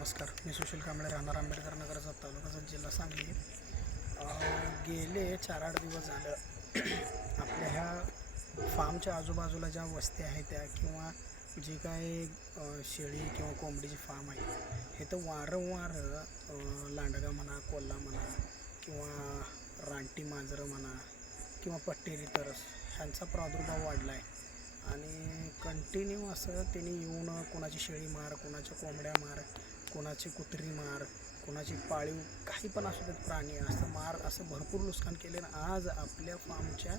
नमस्कार मी सुशील कांबळे राहणार आंबेडकर नगरचा तालुक्याचा जिल्हा सांगली. गेले चार आठ दिवस झालं आपल्या ह्या फार्मच्या आजूबाजूला ज्या वस्त्या आहेत त्या किंवा जे काय शेळी किंवा कोंबडीची फार्म आहे हे तर वारंवार लांडगा म्हणा कोल्हा म्हणा किंवा रानटी मांजरं म्हणा किंवा पट्टेरी तरस ह्यांचा प्रादुर्भाव वाढला आहे आणि कंटिन्यू असं त्यांनी येऊन कोणाची शेळी मार कोणाच्या कोंबड्या मार कोणाची कुत्री मार कोणाची पाळीव काही पण असू देत प्राणी असं मार असं भरपूर नुकसान केले. आणि आज आपल्या फार्मच्या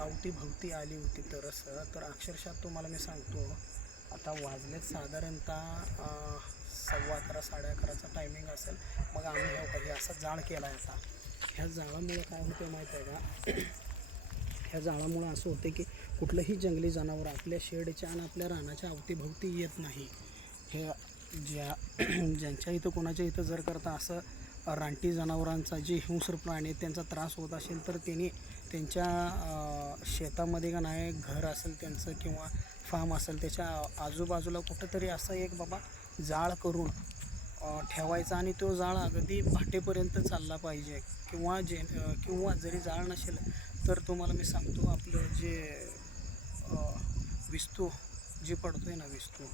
अवतीभवती आली होती तर असं. तर अक्षरशः तुम्हाला मी सांगतो आता वाजलेत साधारणतः सव्वा अकरा साडे अकराचा टायमिंग असेल. मग आम्ही ह्या कधी असा जाळ केला आहे आता. ह्या जाळामुळे काय होतं माहीत आहे का? ह्या जाळामुळे असं होतं की कुठलंही जंगली जनावर आपल्या शेडच्या आणि आपल्या रानाच्या अवतीभवती येत नाही. हे ज्या ज्यांच्या इथं कोणाच्या इथं जर करता असं रानटी जनावरांचा जे हिंस्र प्राणी आहेत त्यांचा त्रास होत असेल तर त्यांनी त्यांच्या शेतामध्ये का नाही घर असेल त्यांचं किंवा फार्म असेल त्याच्या आजूबाजूला कुठंतरी असं एक बाबा जाळ करून ठेवायचा आणि तो जाळ अगदी भाटेपर्यंत चालला पाहिजे. किंवा जे किंवा जरी जाळ नसेल तर तुम्हाला मी सांगतो आपलं जे विस्तू जे पडतो आहे ना विस्तू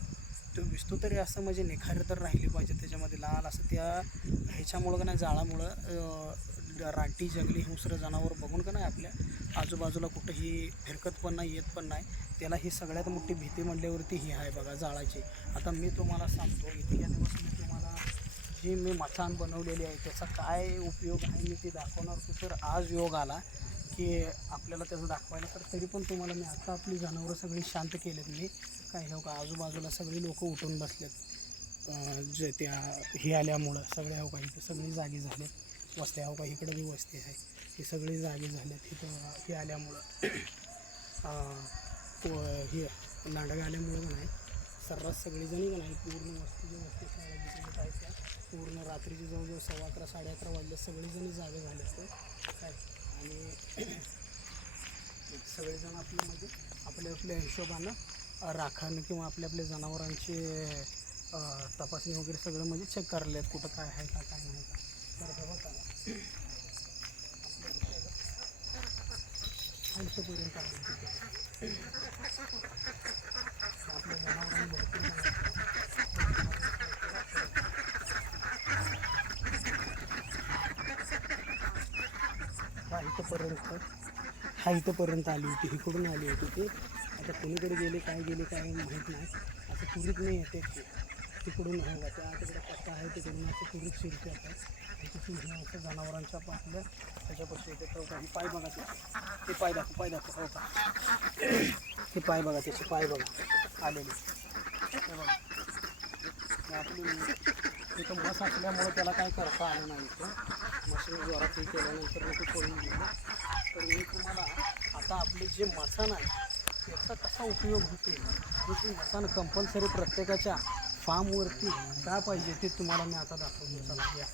तो विस्तू तरी असं म्हणजे निखारे तर राहिली पाहिजे त्याच्यामध्ये लाल असं त्या ह्याच्यामुळं का नाही जाळामुळं रानटी जंगली हिंस्र जनावर बघून का नाही आपल्या आजूबाजूला कुठंही फिरकत पण नाही येत पण नाही. त्याला ही सगळ्यात मोठी भीती म्हणल्यावरती ही आहे बघा जाळाची आता मी तुम्हाला सांगतो इथे दिवस मी तुम्हाला जी मी मचान बनवलेली आहे त्याचा काय उपयोग आहे मी ते दाखवणार होतो. तर आज योग आला. की आपल्याला त्याचं दाखवायला तर तरी पण तुम्हाला मी आता आपली जनावरं सगळी शांत केलेत मी. काय हो का आजूबाजूला सगळी लोक उठून बसलेत. जे त्या हे आल्यामुळं सगळ्या हो का इथं सगळी जागी झालेत. वस्त्या हो का इकडं बी वस्ती आहे. ही सगळी जागी झालेत. इथं हे आल्यामुळं तो हे लांडगा आल्यामुळं पण नाही सर्रास सगळीजणी पण आहे पूर्ण वस्ती जी वस्ती शाळा आहेत त्या पूर्ण रात्रीचे जवळजवळ सव्वा अकरा साडे अकरा वाजले सगळेजणी जागे झाले असते काय? आणि सगळेजण आपले म्हणजे आपल्या आपल्या हिशोबानं राखण किंवा आपल्या आपल्या जनावरांची तपासणी वगैरे सगळं म्हणजे चेक करले आहेत कुठं काय आहे का काय नाही का. तर हे बघा. आपल्या जनावरांनी भरपूर इथपर्यंत. हा इथंपर्यंत आली होती इकडून आली होती ती. आता कोणीकडे गेले काय गेले काय माहीत नाही. असं तुरीत नाही येते तिकडून हो का त्या तिकडे आहे तिकडून असं तुरीत शिरते आता. असं जनावरांच्या पाहिलं त्याच्यापासून येते. तो का पाय बघा ते ते पाय दाखव पाय दाखव हो का? ते पाय बघा त्याचे पाय बघा. आलेले. बघा. आपली तिथं मस असल्यामुळं त्याला काय करता आलं नाही इथं मशीन जोरात हे केल्यानंतर मी ते पळून गेलं. तर मी तुम्हाला आता आपले जे मसान आहे त्याचा कसा उपयोग होतो हे ते मसान कंपल्सरी प्रत्येकाच्या फार्मवरती काय पाहिजे ते तुम्हाला मी आता दाखवून चला या.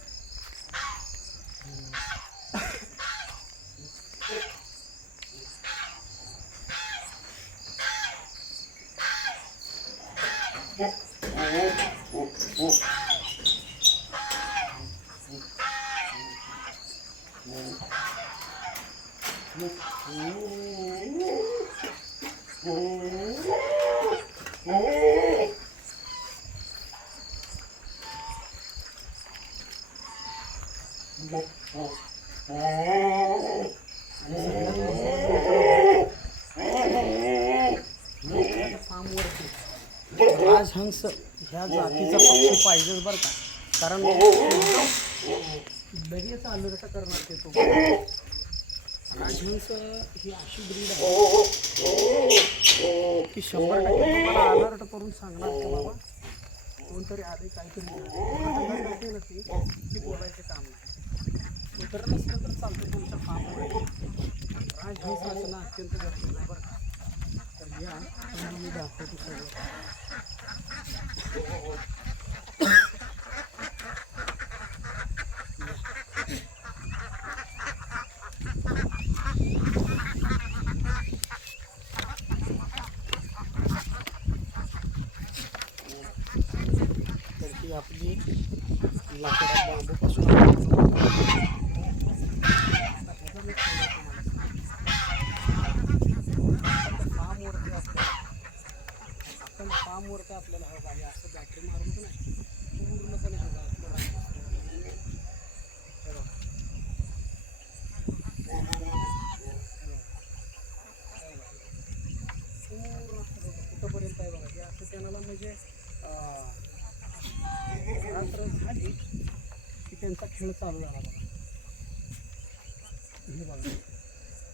Oh. राजहंस ह्या जातीचा पक्षी पाहिजेच बरं का. कारण लगेच कसं करणार ते तो? राजहंस ही अशी ब्रीड आहे. की शंभर टक्के तुम्हाला अलर्ट करून सांगणार की बाबा कोणतरी आधी काहीतरी अलर्ट होते ना ती की बोलायचे काम नाही. उतर नसलं तर चालतं तुमच्या फार्मवर राजहंस असणं अत्यंत गरजेचं आहे बरं का. तर या तुम्हाला मी दाखवतो सगळं. तर आपली लाकडात बांबूपासून आपण बनवतो. ह्याचा मी फायदा तुम्हाला सांगतो. आपण फार्मवरती आपल्याला आपण फार्मवरती आपल्याला हवं आहे असं बॅटरी मारून पण नाही पूर्णपणे हवं आपल्याला हे बघा. हे बघा. पूर्ण असं बघा, कुठंपर्यंत आहे बघा हे असं त्यांना म्हणजे अं, रात्र झाली की त्यांचा खेळ चालू झाला बघा. हे बघा.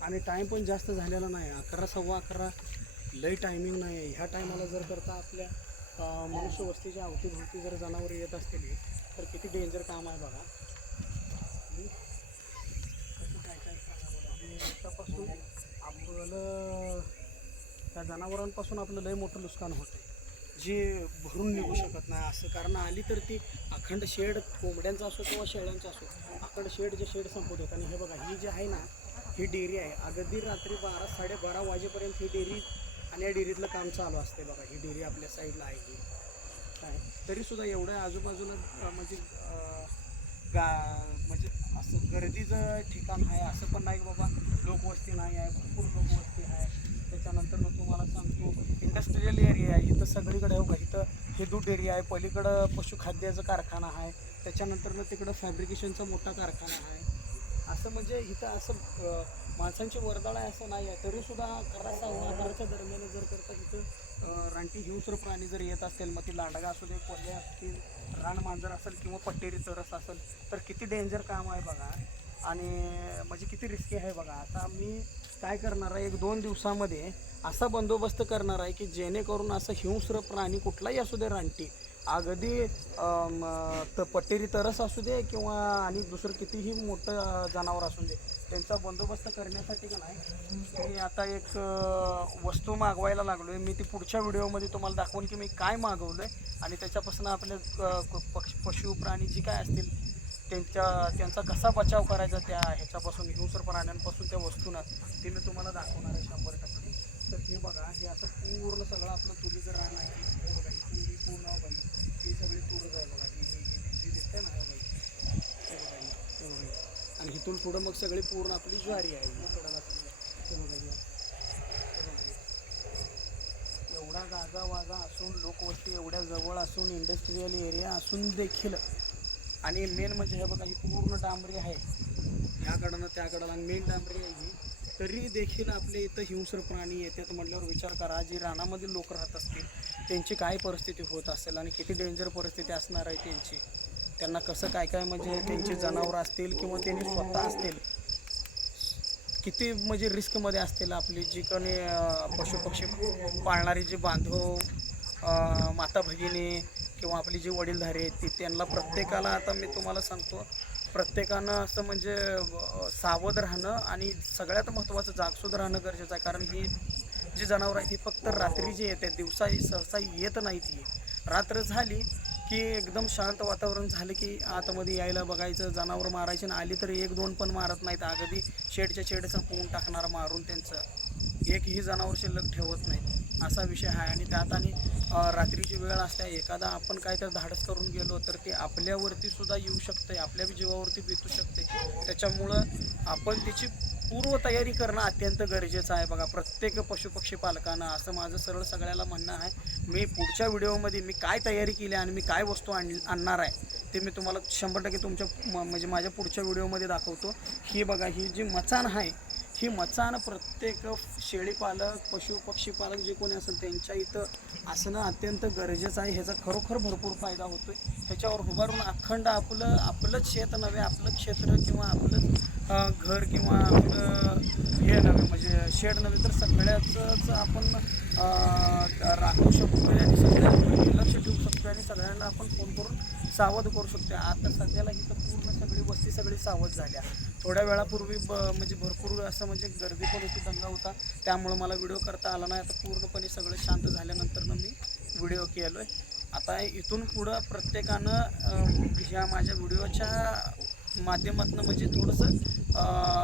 आणि टाईम पण जास्त झालेला नाही. अकरा सव्वा अकरा लई टायमिंग नाही. आहे ह्या टायमाला जर करता आपल्या मनुष्यवस्तीच्या मनुष्य वस्तीच्या अवतीभोवती जर जनावरं येत असतील तर किती डेंजर काम आहे बघा. हम्म. काय काय आपलं त्या जनावरांपासून आपलं लय मोठं नुकसान होतं जे भरून निघू शकत नाही असं कारण आली तर ती अखंड शेड कोंबड्यांचा असो किंवा शेळ्यांचा असो अखंड शेड जे शेड संपवतात आणि हे बघा ही जी आहे ना ही डेअरी आहे. अगदी रात्री बारा साडेबारा वाजेपर्यंत ही डेअरी आणि या डेअरीतलं काम चालू असते बघा. ही डेअरी आपल्या साईडला आहे ही. काय? तरीसुद्धा एवढं आजूबाजूला म्हणजे गा म्हणजे असं गर्दीचं ठिकाण आहे असं पण नाही की बाबा लोकवस्ती नाही आहे भरपूर लोकवस्ती आहे. त्याच्यानंतर मग तुम्हाला सांगतो इंडस्ट्रीयल एरिया आहे. इथं सगळीकडे हो का इथं हे दूध एरिया आहे पलीकडं पशुखाद्याचा कारखाना आहे. त्याच्यानंतर मग तिकडं फॅब्रिकेशनचा मोठा कारखाना आहे. असं म्हणजे इथं असं माणसांची वर्दळ आहे असं नाही आहे. तरीसुद्धा अकरा सव्वा अकराच्या दरम्यान जर करता तिथं रानटी हिंस्र प्राणी जर येत असतील मग ती लांडगा असू दे कोल्हे असतील रान मांजर असेल किंवा पट्टेरी तरस असेल तर किती डेंजर काम आहे बघा. आणि म्हणजे किती रिस्की आहे बघा. आता मी काय करणार आहे एक दोन दिवसामध्ये असा बंदोबस्त करणार आहे की जेणेकरून असं हिंस्र प्राणी कुठलाही असू दे रानटी अगदी त पटेरी तरस असू दे किंवा आणि दुसरं कितीही मोठं जनावर असू दे त्यांचा बंदोबस्त करण्यासाठी का नाही मी आता एक वस्तू मागवायला लागलो आहे मी ती पुढच्या व्हिडिओमध्ये तुम्हाला दाखवून की मी काय मागवलं आहे आणि त्याच्यापासून आपले क- पक्ष पशु प्राणी जी काय असतील त्यांच्या त्यांचा कसा बचाव करायचा त्या ह्याच्यापासून हिंसर प्राण्यांपासून त्या वस्तूंना ते मी तुम्हाला दाखवणार आहे शंभर टक्के. तर हे बघा हे असं पूर्ण सगळं आपलं तुरीचं रान आहे हे बघा ही तुरी पूर्ण बघा ही. सगळी तूरच आहे बघा ही जी दिसते ना हे बघा हे बघा बघा आणि इथून पुढं मग सगळी पूर्ण आपली ज्वारी आहे. हे बघा एवढा गाजा वाजा असून लोकवस्ती एवढ्या जवळ असून इंडस्ट्रीयल एरिया असून देखील आणि मेन म्हणजे हे बघा ही पूर्ण डांबरी आहे. ह्याकडनं त्याकडं आणि मेन डांबरी आहे ही. तरी देखील आपल्या इथं हिंस्र प्राणी येतात म्हटल्यावर विचार करा जी रानामध्ये लोक राहत असतील त्यांची काय परिस्थिती होत असेल आणि किती डेंजर परिस्थिती असणार आहे त्यांची? त्यांना कसं काय काय म्हणजे त्यांची जनावरं असतील किंवा त्यांनी स्वतः असतील किती म्हणजे रिस्कमध्ये असतील आपली जी कोणी पशुपक्षी पाळणारी जी बांधव माता भगिनी किंवा आपली जी वडीलधारी आहेत ती त्यांना प्रत्येकाला आता मी तुम्हाला सांगतो प्रत्येकानं असं म्हणजे सावध राहणं आणि सगळ्यात महत्त्वाचं जागसूद राहणं गरजेचं आहे. कारण ही जी जनावरं आहेत ही फक्त रात्री जी येते दिवसा ही सहसा येत नाहीत ही. रात्र झाली की एकदम शांत वातावरण झालं की आतमध्ये यायला बघायचं जनावर मारायचे आणि आली तर एक दोन पण मारत नाहीत. अगदी शेडच्या शेड संपवून टाकणार मारून त्यांचं. एकही जनावर शिल्लक ठेवत नाहीत. असा विषय आहे. आणि त्यात आणि रात्रीची वेळ असते एखादा आपण काय तर धाडस करून गेलो तर ते आपल्यावरती सुद्धा येऊ शकते आपल्या बी जीवावरती बेतू शकते. त्याच्यामुळं आपण त्याची पूर्वतयारी करणं अत्यंत गरजेचं आहे. बघा प्रत्येक पशुपक्षी पालकांना असं माझं सरळ सगळ्याला म्हणणं आहे मी पुढच्या व्हिडिओमध्ये मी काय तयारी केली आणि मी काय वस्तू आण आणणार आहे ते मी तुम्हाला शंभर टक्के तुमच्या म- म्हणजे माझ्या पुढच्या व्हिडिओमध्ये दाखवतो. ही बघा ही जी मचान आहे ही मचान प्रत्येक शेळीपालक पशु पक्षीपालक जे कोणी असेल त्यांच्या इथं असणं अत्यंत गरजेचं आहे. ह्याचा खरोखर भरपूर फायदा होतोय. ह्याच्यावर उभारून अखंड आपलं आपलंच शेत नव्हे आपलं क्षेत्र किंवा आपलं घर किंवा आपलं हे नव्हे म्हणजे शेड नव्हे तर सगळ्याचंच आपण राखू शकतो आणि सगळ्यांवर लक्ष ठेवू शकतो आणि सगळ्यांना आपण फोन करून सावध करू शकतो आता सध्याला इथं पूर्ण सगळी वस्ती सगळी सावध झाल्या. थोड्या वेळापूर्वी ब म्हणजे भरपूर असं म्हणजे गर्दी पण होती दंगा होता. त्यामुळं मला व्हिडिओ करता आला नाही. आता पूर्णपणे सगळं शांत झाल्यानंतर मी व्हिडिओ केलो आहे आता इथून पुढं प्रत्येकानं ह्या माझ्या व्हिडिओच्या माध्यमातून म्हणजे थोडंसं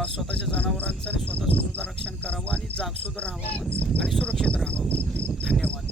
स्वतःच्या जनावरांचं आणि स्वतःचं सुद्धा रक्षण करावं आणि जागसूद राहावं आणि सुरक्षित राहावं. धन्यवाद.